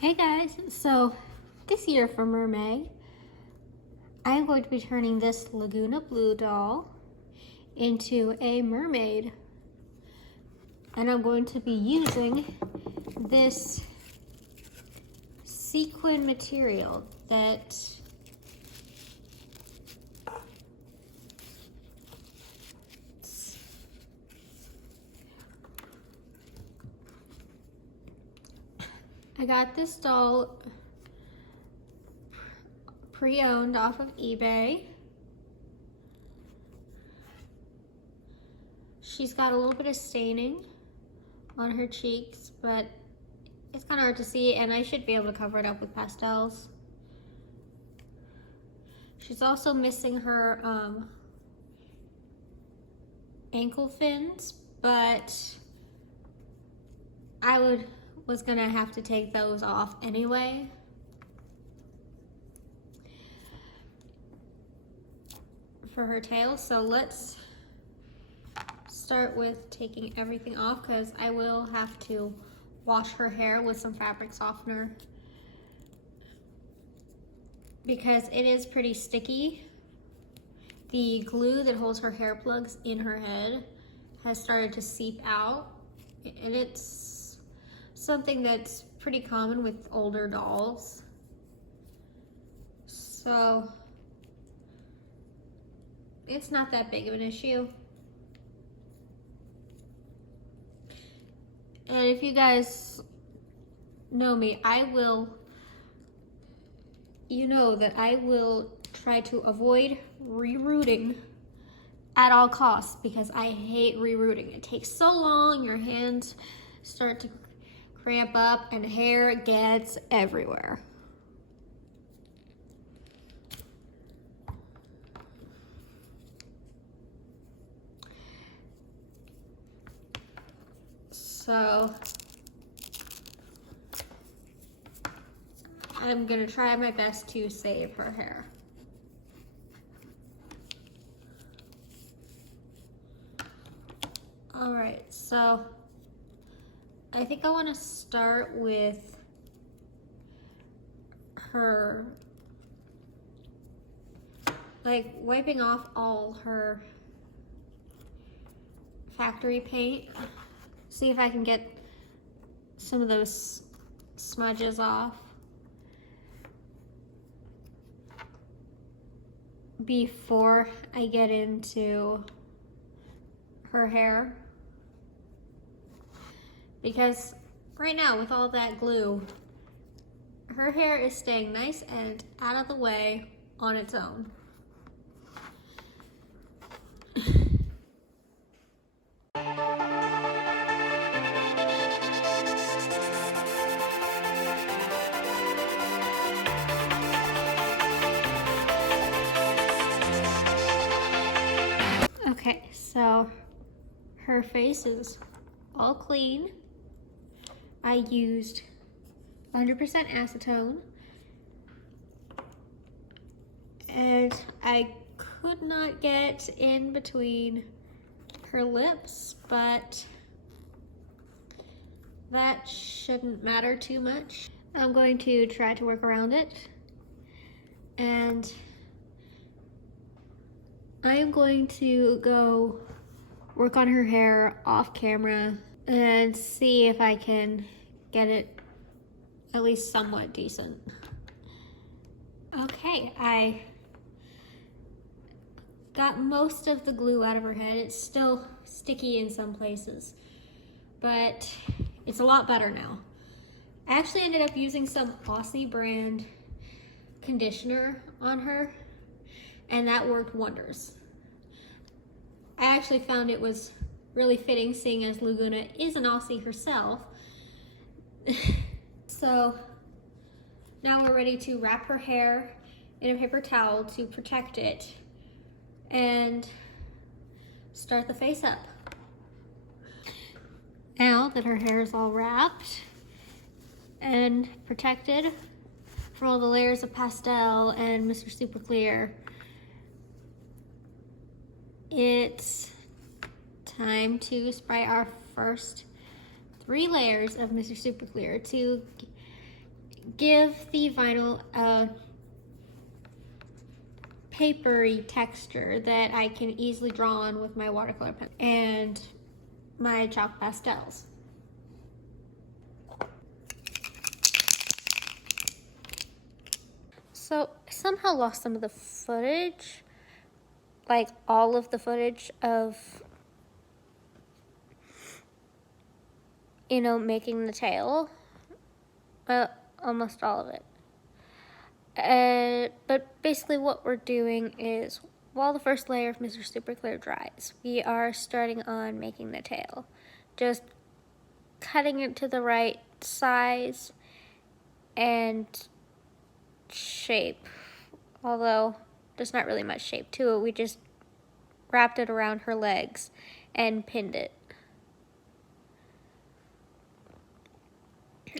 Hey guys, so this year for MerMay, I'm going to be turning this Laguna Blue doll into a mermaid. And I'm going to be using this sequin material that I got this doll pre-owned off of eBay. She's got a little bit of staining on her cheeks, but it's kind of hard to see, and I should be able to cover it up with pastels. She's also missing her ankle fins, but I was gonna have to take those off anyway. For her tail, so let's start with taking everything off because I will have to wash her hair with some fabric softener because it is pretty sticky. The glue that holds her hair plugs in her head has started to seep out, and it's something that's pretty common with older dolls. So it's not that big of an issue. And if you guys know me, you know that I will try to avoid rerooting at all costs because I hate rerooting. It takes so long, your hands start to cramp up and hair gets everywhere. So I'm gonna try my best to save her hair. All right, so I think I wanna start with her, like wiping off all her factory paint. See if I can get some of those smudges off before I get into her hair. Because right now with all that glue, her hair is staying nice and out of the way on its own. Okay, so her face is all clean. I used 100% acetone, and I could not get in between her lips, but that shouldn't matter too much. I'm going to try to work around it, and I am going to go work on her hair off camera and see if I can get it at least somewhat decent. Okay, I got most of the glue out of her head. It's still sticky in some places, but it's a lot better now. I actually ended up using some Aussie brand conditioner on her, and that worked wonders. I actually found it was really fitting, seeing as Laguna is an Aussie herself. So now we're ready to wrap her hair in a paper towel to protect it and start the face up. Now that her hair is all wrapped and protected from all the layers of pastel and Mr. Super Clear, it's time to spray our first 3 layers of Mr. Super Clear to give the vinyl a papery texture that I can easily draw on with my watercolor pen and my chalk pastels. So I somehow lost some of the footage, like all of the footage of, you know, making the tail. Almost all of it. But basically what we're doing is, while the first layer of Mr. Super Clear dries, we are starting on making the tail. Just cutting it to the right size and shape. Although there's not really much shape to it, we just wrapped it around her legs and pinned it.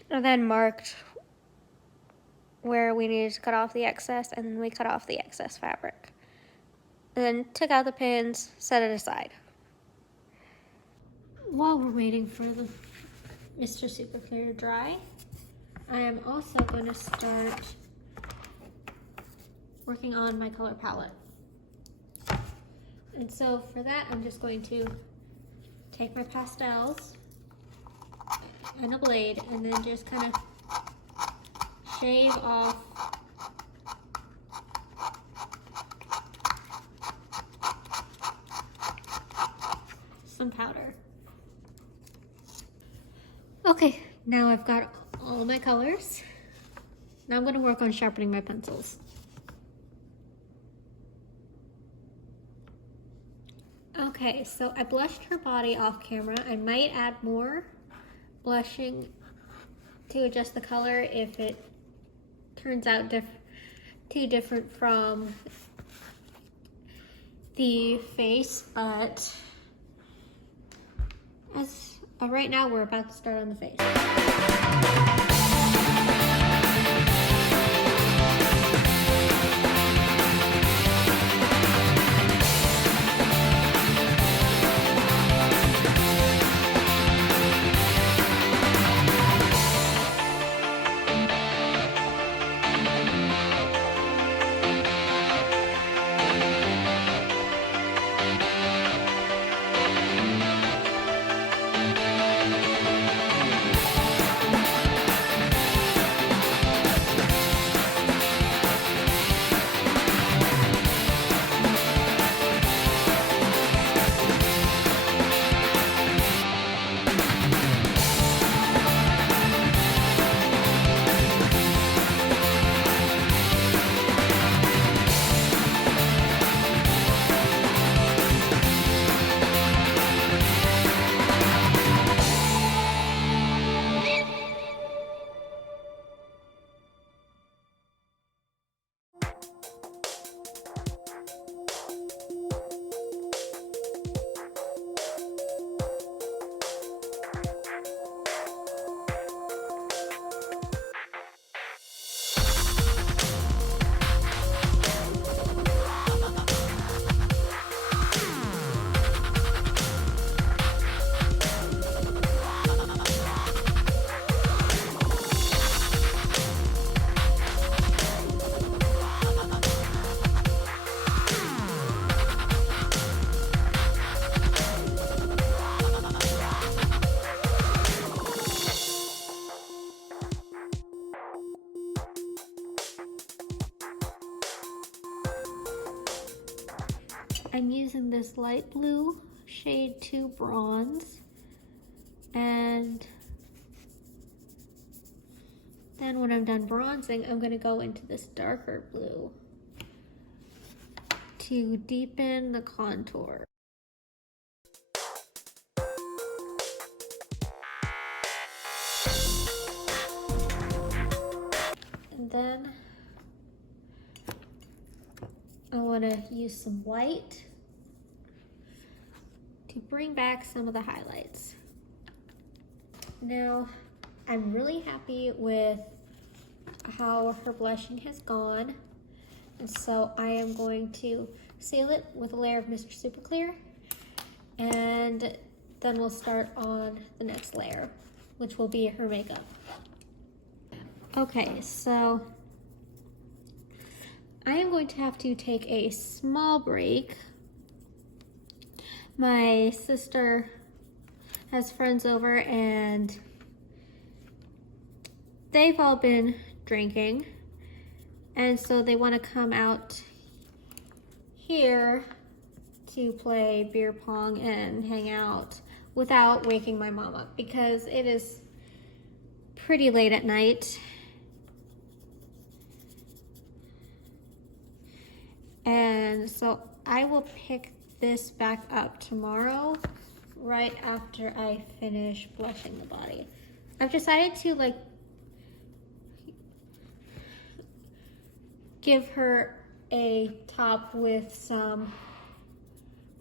And then marked where we needed to cut off the excess, and then we cut off the excess fabric. And then took out the pins, set it aside. While we're waiting for the Mr. Super Clear to dry, I am also going to start working on my color palette. And so for that, I'm just going to take my pastels and a blade and then just kind of shave off some powder. Okay, now I've got all my colors. Now I'm going to work on sharpening my pencils. Okay, so I blushed her body off camera. I might add more blushing to adjust the color if it turns out too different from the face, but as right now we're about to start on the face. I'm using this light blue shade 2 bronze, and then when I'm done bronzing, I'm going to go into this darker blue to deepen the contour. And then I want to use some white to bring back some of the highlights. Now, I'm really happy with how her blushing has gone, and so I am going to seal it with a layer of Mr. Super Clear, and then we'll start on the next layer, which will be her makeup. Okay, so I am going to have to take a small break. My sister has friends over and they've all been drinking, and so they want to come out here to play beer pong and hang out without waking my mom up, because it is pretty late at night. And so I will pick this back up tomorrow right after I finish blushing the body. I've decided to give her a top with some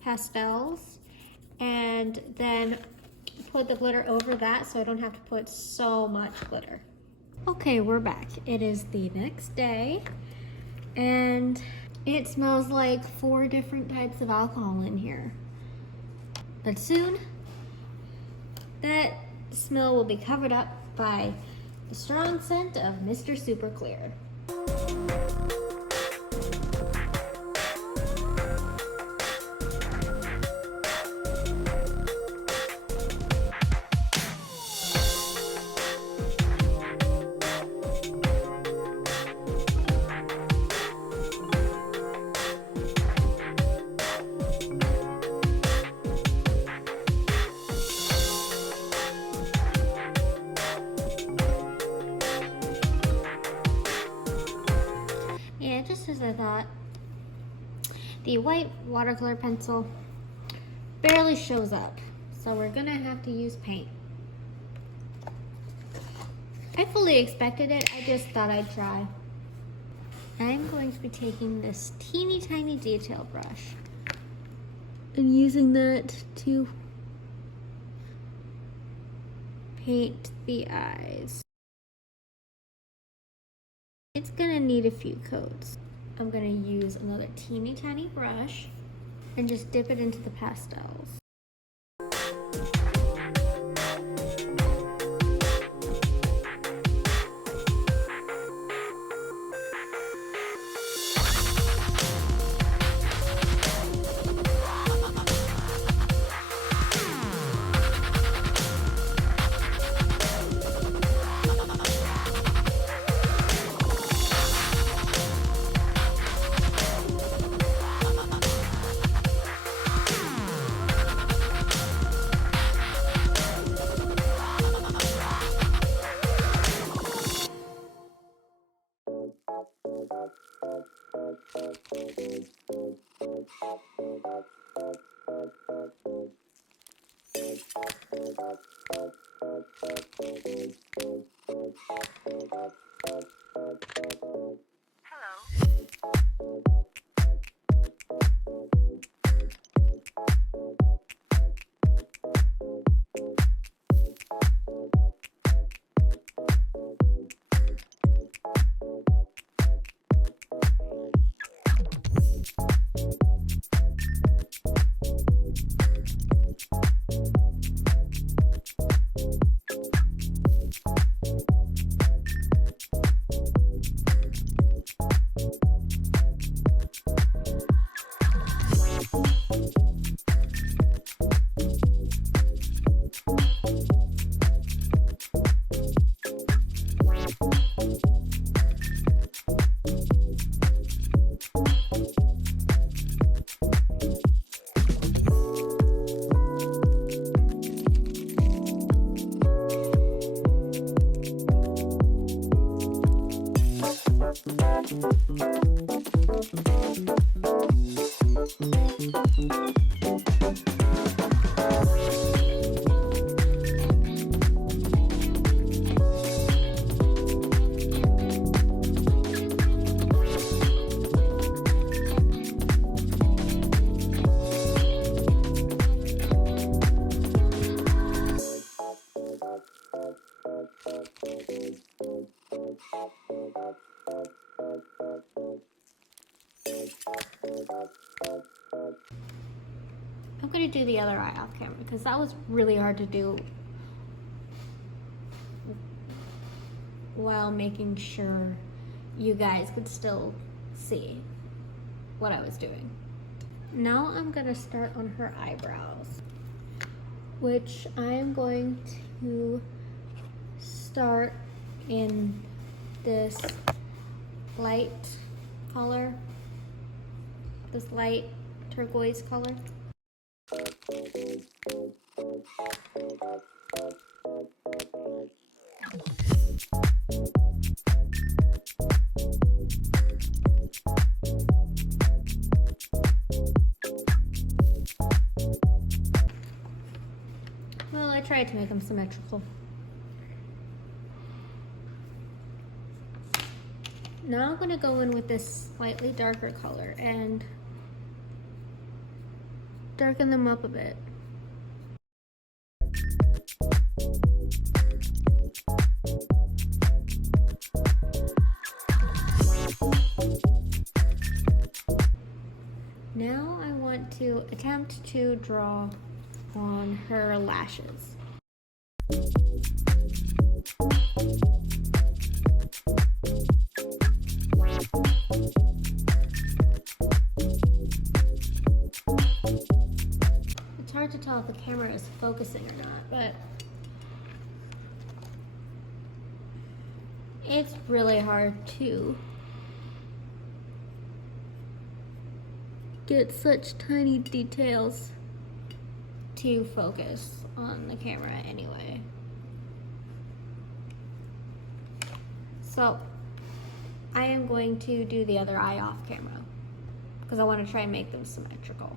pastels and then put the glitter over that so I don't have to put so much glitter. Okay, we're back. It is the next day and it smells like 4 different types of alcohol in here. But soon, that smell will be covered up by the strong scent of Mr. Super Clear. Yeah, just as I thought. The white watercolor pencil barely shows up, so we're gonna have to use paint. I fully expected it, I just thought I'd try. I'm going to be taking this teeny tiny detail brush and using that to paint the eyes. It's gonna need a few coats. I'm gonna use another teeny tiny brush and just dip it into the pastels. I'm gonna do the other eye off camera because that was really hard to do while making sure you guys could still see what I was doing. Now I'm gonna start on her eyebrows, which I am going to start in this light color, this light turquoise color. Well, I tried to make them symmetrical. Now I'm going to go in with this slightly darker color and darken them up a bit. Now I want to attempt to draw on her lashes. It's hard to tell if the camera is focusing or not, but it's really hard to get such tiny details to focus on the camera anyway. So I am going to do the other eye off camera because I want to try and make them symmetrical.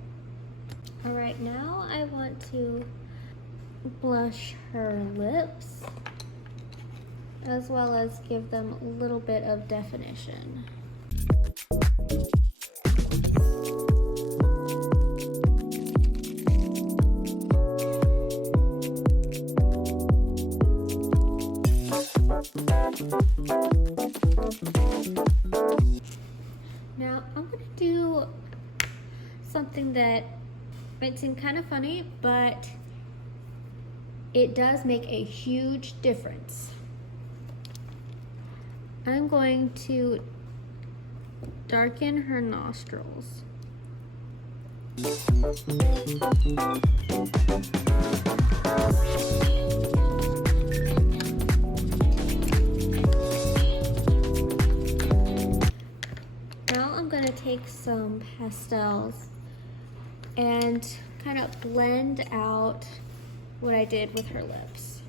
All right, now I want to blush her lips as well as give them a little bit of definition. Now I'm going to do something that might seem kind of funny, but it does make a huge difference. I'm going to darken her nostrils. Now I'm going to take some pastels and kind of blend out what I did with her lips.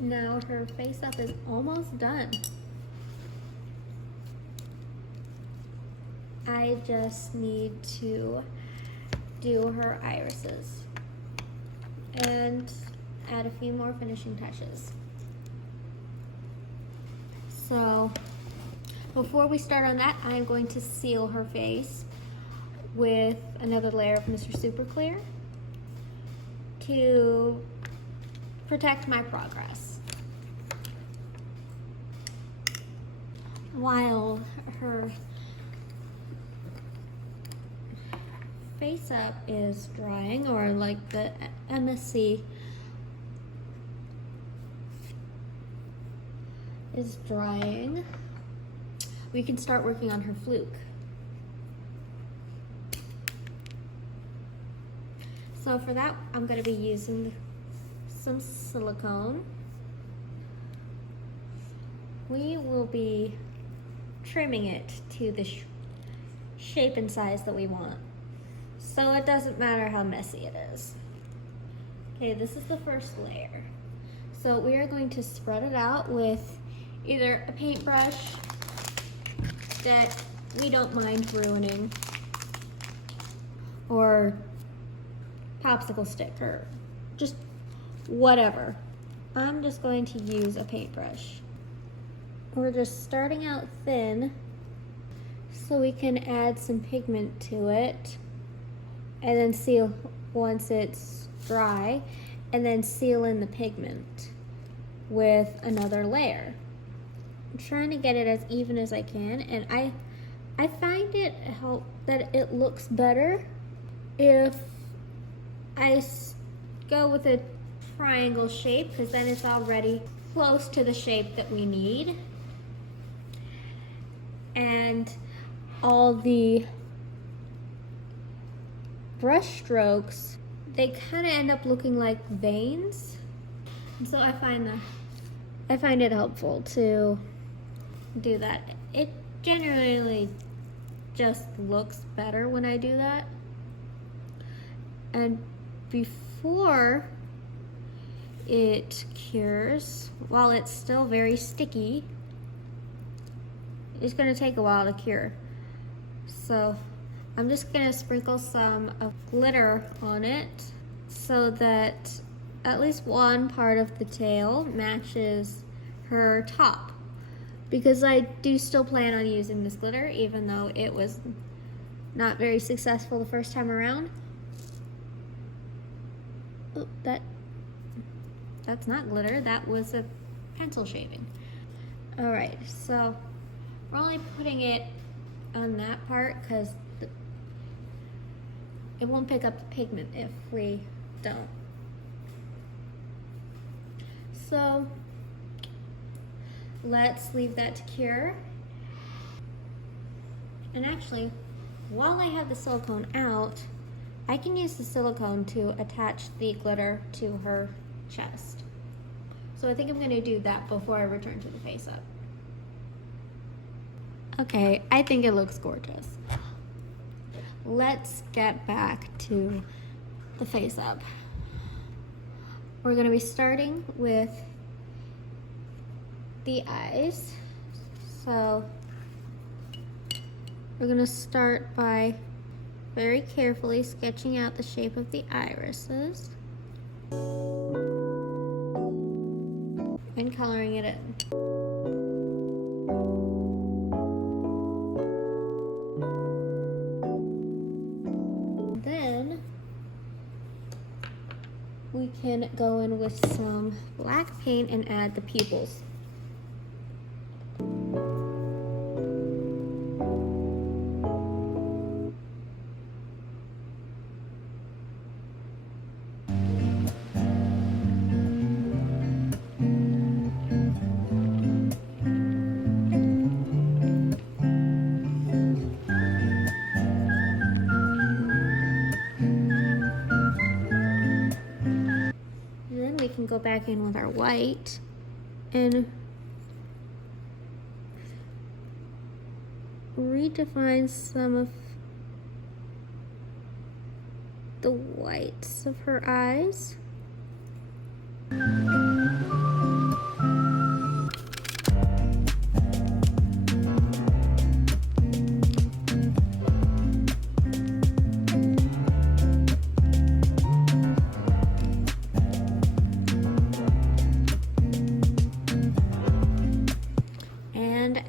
Now her face up is almost done. I just need to do her irises and add a few more finishing touches. So before we start on that, I'm going to seal her face with another layer of Mr. Super Clear to protect my progress. While her face up is drying, or like the MSC is drying, we can start working on her fluke. So for that, I'm going to be using some silicone. We will be trimming it to the shape and size that we want, so it doesn't matter how messy it is. Okay, this is the first layer. So we are going to spread it out with either a paintbrush that we don't mind ruining, or popsicle stick, or just whatever. I'm just going to use a paintbrush. We're just starting out thin so we can add some pigment to it and then seal once it's dry, and then seal in the pigment with another layer. I'm trying to get it as even as I can, and I I find that it looks better if I go with a triangle shape, because then it's already close to the shape that we need. And all the brush strokes, they kind of end up looking like veins. And so I find it helpful to do that. It generally just looks better when I do that. And before it cures, while it's still very sticky, it's gonna take a while to cure. So I'm just gonna sprinkle some of glitter on it so that at least one part of the tail matches her top. Because I do still plan on using this glitter, even though it was not very successful the first time around. Oh, that's not glitter, that was a pencil shaving. All right, so we're only putting it on that part because it won't pick up the pigment if we don't. So let's leave that to cure. And actually, while I have the silicone out, I can use the silicone to attach the glitter to her chest. So I think I'm gonna do that before I return to the face up. Okay, I think it looks gorgeous. Let's get back to the face up. We're gonna be starting with the eyes. So we're gonna start by very carefully sketching out the shape of the irises and coloring it in. Then we can go in with some black paint and add the pupils. Go back in with our white and redefine some of the whites of her eyes.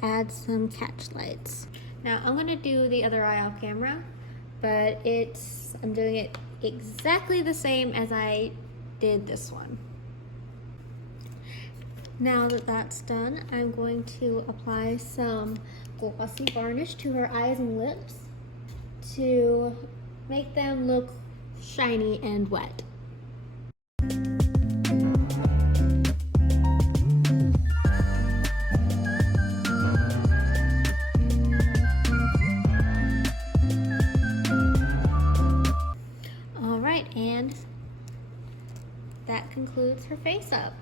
Add some catch lights. Now I'm gonna do the other eye off camera, but I'm doing it exactly the same as I did this one. Now that that's done, I'm going to apply some glossy varnish to her eyes and lips to make them look shiny and wet. And that concludes her face up.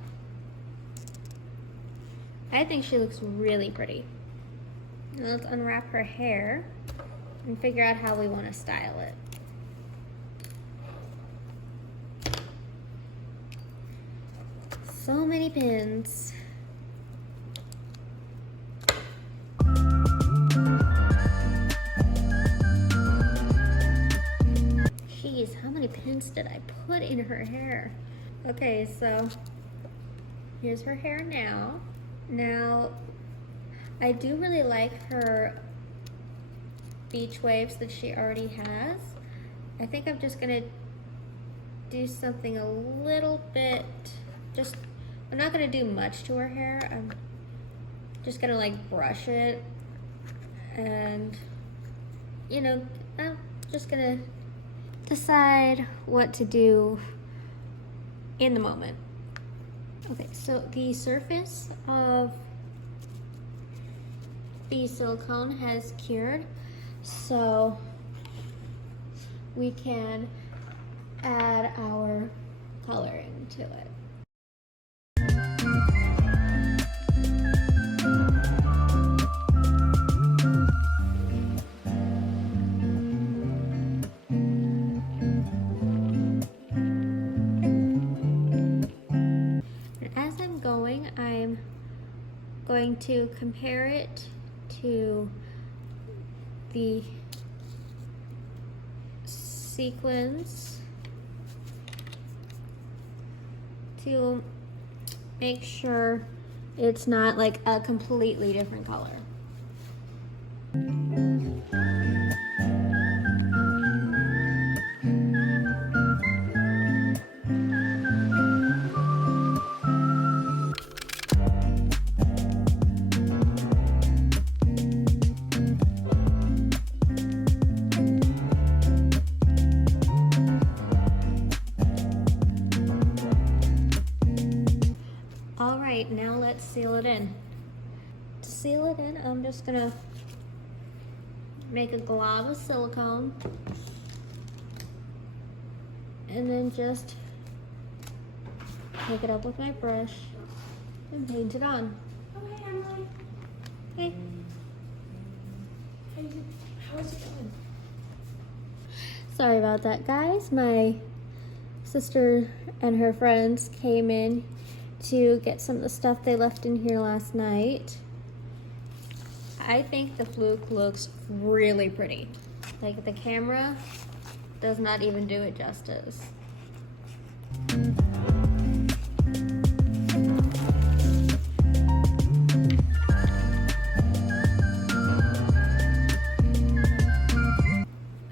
I think she looks really pretty. Now let's unwrap her hair and figure out how we want to style it. So many pins. How many pins did I put in her hair? Okay, so here's her hair now. Now, I do really like her beach waves that she already has. I think I'm just gonna do something a little bit, I'm not gonna do much to her hair. I'm just gonna like brush it and you know, I'm just gonna decide what to do in the moment. Okay, so the surface of the silicone has cured, so we can add our coloring to it. I'm going to compare it to the sequins to make sure it's not like a completely different color. Now let's seal it in. To seal it in, I'm just gonna make a glob of silicone and then just pick it up with my brush and paint it on. Oh, hey, Emily. Okay. How is it going? Sorry about that, guys. My sister and her friends came in to get some of the stuff they left in here last night. I think the fluke looks really pretty. Like, the camera does not even do it justice.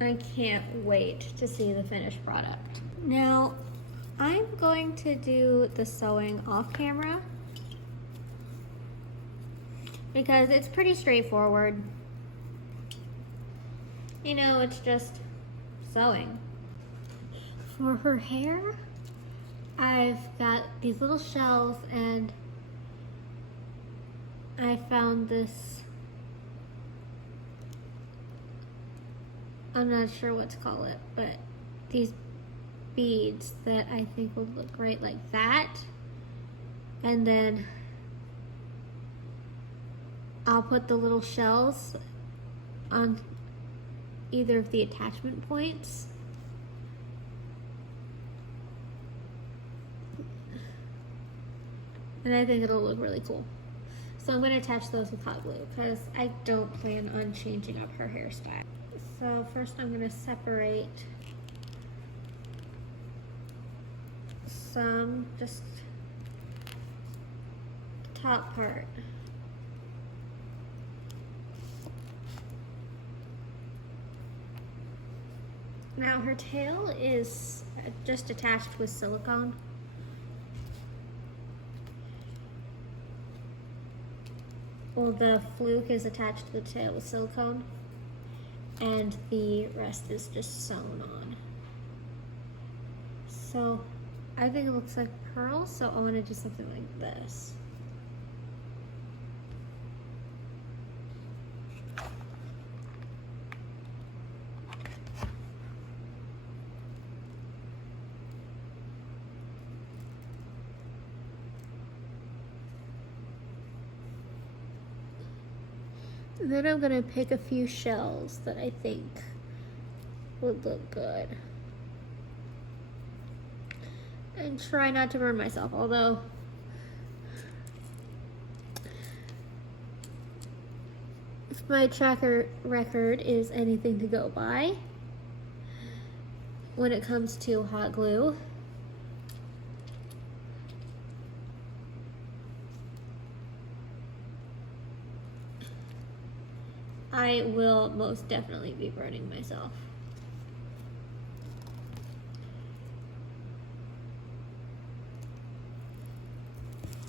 I can't wait to see the finished product. Now, I'm going to do the sewing off camera because it's pretty straightforward. You know, it's just sewing. For her hair, I've got these little shells and I found this, I'm not sure what to call it, but these beads that I think would look great like that. And then I'll put the little shells on either of the attachment points. And I think it'll look really cool. So I'm going to attach those with hot glue because I don't plan on changing up her hairstyle. So first I'm going to separate some, just the top part. Now her tail is just attached with silicone. Well, the fluke is attached to the tail with silicone, and the rest is just sewn on. So I think it looks like pearls, so I want to do something like this. And then I'm gonna pick a few shells that I think would look good. And try not to burn myself, although if my tracker record is anything to go by when it comes to hot glue, I will most definitely be burning myself.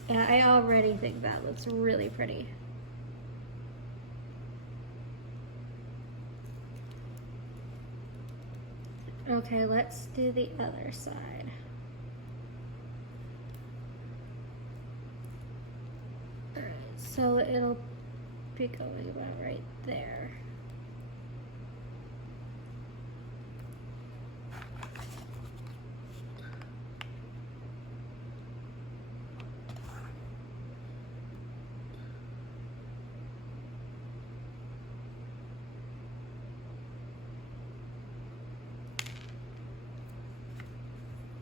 Yeah, I already think that looks really pretty. Okay, let's do the other side. Alright, so it'll be going about right there.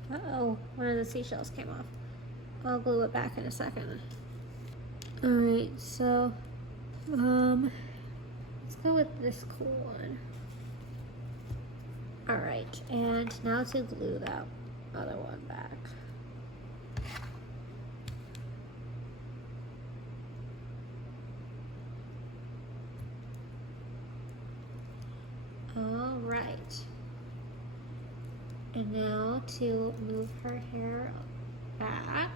Uh-oh, one of the seashells came off. I'll glue it back in a second. Alright, so, let's go with this cool one. Alright, and now to glue that other one back. Alright. And now to move her hair back.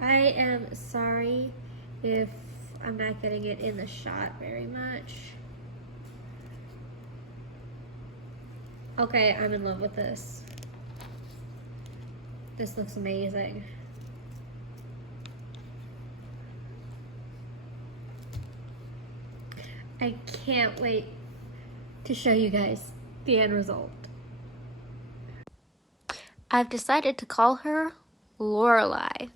I am sorry if I'm not getting it in the shot very much. Okay, I'm in love with this. This looks amazing. I can't wait to show you guys the end result. I've decided to call her Lorelei.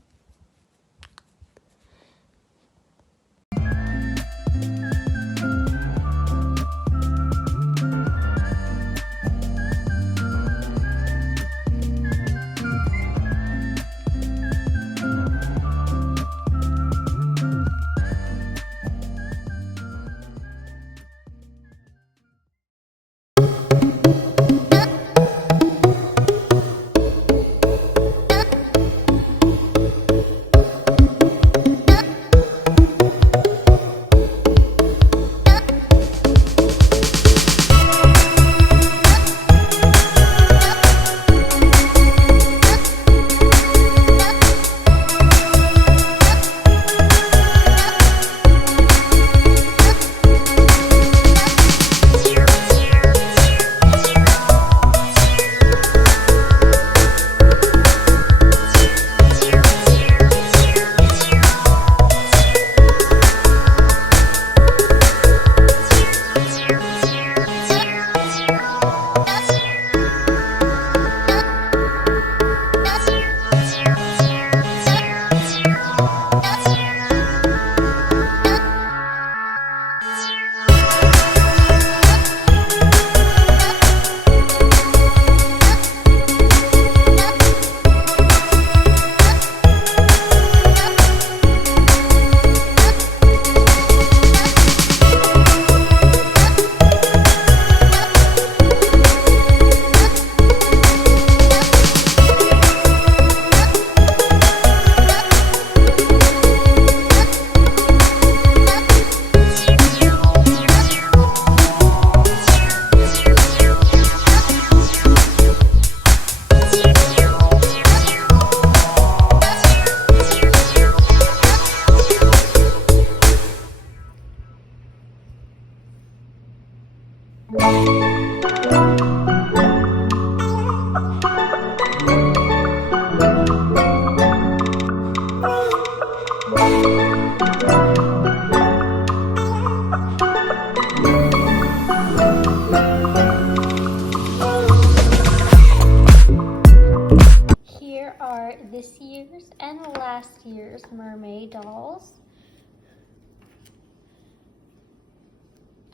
Here are this year's and last year's MerMay dolls.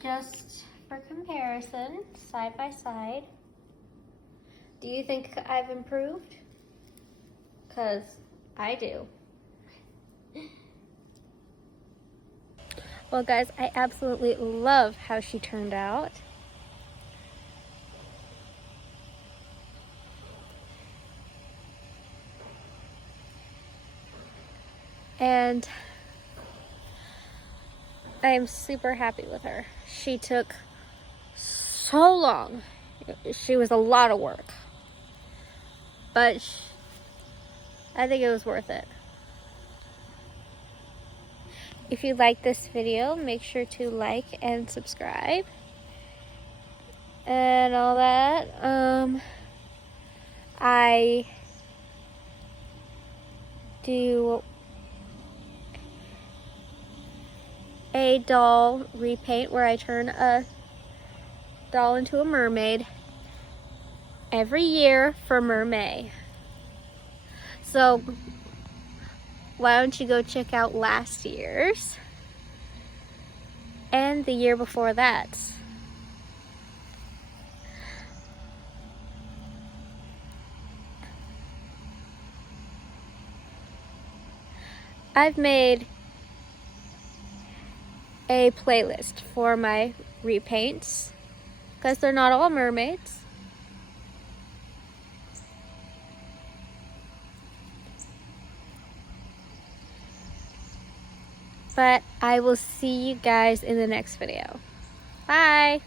Just for comparison, side by side. Do you think I've improved? 'Cause I do. Well guys, I absolutely love how she turned out. And I am super happy with her. She took so long. She was a lot of work. But I think it was worth it. If you like this video, make sure to like and subscribe and all that. I do a doll repaint where I turn a doll into a mermaid every year for MerMay. So why don't you go check out last year's and the year before that. I've made a playlist for my repaints because they're not all mermaids. But I will see you guys in the next video. Bye!